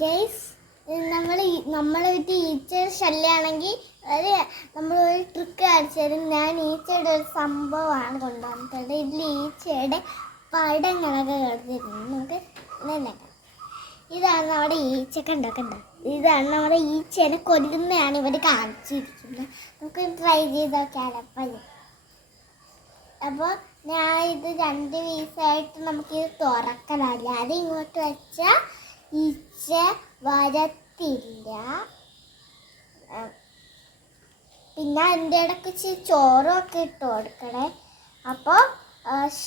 Guys നമ്മൾ നമ്മളെ വീട്ടിൽ ഈച്ചയുടെ ശല്യമാണെങ്കിൽ അത് നമ്മൾ ഒരു ട്രിക്ക് കാണിച്ചു തരും. ഞാൻ ഈച്ചയുടെ ഒരു സംഭവമാണ് കൊണ്ടുവന്നിട്ടുള്ളത്. ഇതിൽ ഈച്ചയുടെ പടങ്ങളൊക്കെ കിടന്നിരുന്നു. നമുക്ക് ഇതെന്നെ ഇതാണ് നമ്മുടെ ഈച്ച കണ്ടോ കണ്ടോ? ഇതാണ് നമ്മുടെ ഈച്ചേനെ കൊല്ലുന്നതാണ് ഇവർ കാണിച്ചിരിക്കുന്നത്. നമുക്ക് ട്രൈ ചെയ്ത് നോക്കിയാലോ അപ്പം അപ്പോൾ ഞാൻ ഇത് രണ്ട് പീസായിട്ട് നമുക്കിത് തുറക്കണമല്ല. അത് ഇങ്ങോട്ട് വെച്ചാൽ ഈച്ച വരത്തില്ല. പിന്നെ എന്റെ ഇടയ്ക്ക് ഇച്ചിരി ചോറൊക്കെ ഇട്ട് കൊടുക്കണേ. അപ്പോൾ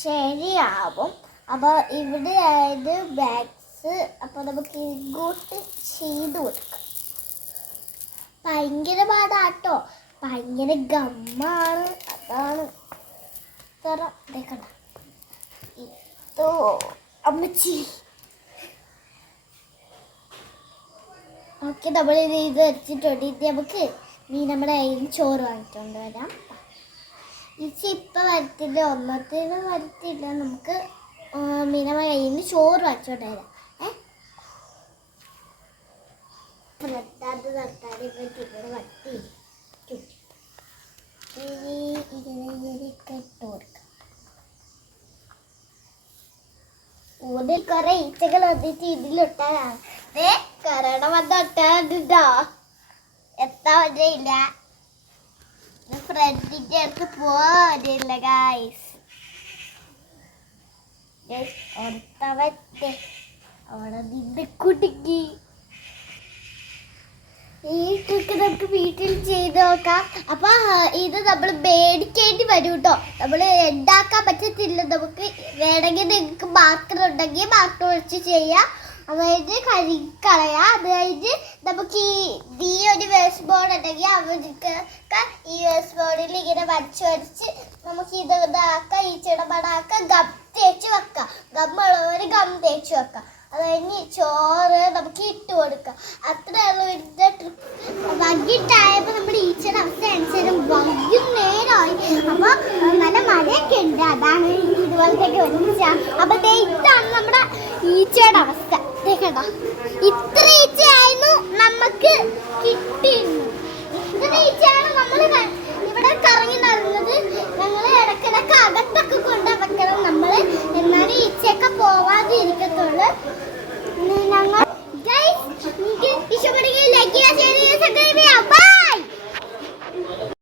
ശരിയാവും. അപ്പോൾ ഇവിടെ ആയത് ബാഗ്സ് അപ്പോൾ നമുക്ക് ഇങ്ങോട്ട് ചെയ്ത് കൊടുക്കാം. ഭയങ്കര പാടാട്ടോ. ഭയങ്കര ഗമ്മാണ്. അതാണ് ഇത്ര ഇതേക്കണ്ട ഇത്തോ അമ്മച്ചി. ഓക്കെ നമ്മൾ ഇത് ഇത് വെച്ചിട്ടുണ്ട്. ഇത് നമുക്ക് നീ നമ്മുടെ കയ്യിൽ ചോറ് വാങ്ങിക്കൊണ്ട് വരാം. ഇച്ചി ഇപ്പം വരത്തില്ല ഒന്നത്തേന്ന് വരത്തില്ല. നമുക്ക് മീനമ്മ കയ്യിൽ നിന്ന് ചോറ് വാങ്ങിച്ചോണ്ട് വരാം. ഏഹ് നിർത്താതെ നിർത്താതെ ഇനി ഈച്ചകൾ വന്നിട്ട് ഇതിലിട്ടാണ് പറ്റില്ല ഫ്രണ്ടിന്റെ അടുത്ത് പോവാനില്ല ഗായ്സ് ഒരുത്തവത്തെ അവിടെ നിന്ന് കുടുങ്ങി. ഈ ട്രിക്ക് നമുക്ക് വീട്ടിൽ ചെയ്ത് നോക്കാം. അപ്പൊ ഇത് നമ്മൾ മേടിക്കേണ്ടി വരും കേട്ടോ നമ്മൾ ഉണ്ടാക്കാൻ പറ്റത്തില്ല. നമുക്ക് വേണമെങ്കിൽ നിങ്ങൾക്ക് മാർക്കർ ഉണ്ടെങ്കിൽ മാർക്കർ വെച്ച് ചെയ്യാം. അതായത് കഴുകിക്കളയാം അത് കഴിഞ്ഞ് നമുക്ക് ഈ ഈ ഒരു വേസ്റ്റ് ബോർഡ് ഉണ്ടെങ്കിൽ അവർക്ക് ഈ വേസ്റ്റ് ബോർഡിൽ ഇങ്ങനെ വരച്ച് വരച്ച് നമുക്ക് ഇത് ഇതാക്കാം ഈ ചിടപടാക്കാം ഗം തേച്ച് വെക്കാം. ഗമ്മുള്ളവർ ഗം തേച്ച് വെക്കാം. അത് കഴിഞ്ഞ് ചോറ് നമുക്ക് ഇട്ട് കൊടുക്കാം. അത്രയുള്ള ഒരു ട്രിപ്പ് വൈകിട്ടായപ്പോൾ നമ്മുടെ ഈച്ചയുടെ അവസ്ഥ അനുസരിച്ച് വൈകും നേരമായി അപ്പോൾ നല്ല മഴയൊക്കെ ഉണ്ട്. അതാണ് ഇതുപോലത്തെയൊക്കെ വരുന്നത് അപ്പോൾ ഇതാണ് നമ്മുടെ ഈച്ചയുടെ അവസ്ഥ. ഇത്ര നമ്മൾ ഇവിടെ കറങ്ങി നടന്നത് ഞങ്ങൾ ഇടക്കിടക്ക് അകത്തൊക്കെ കൊണ്ട് വെക്കണം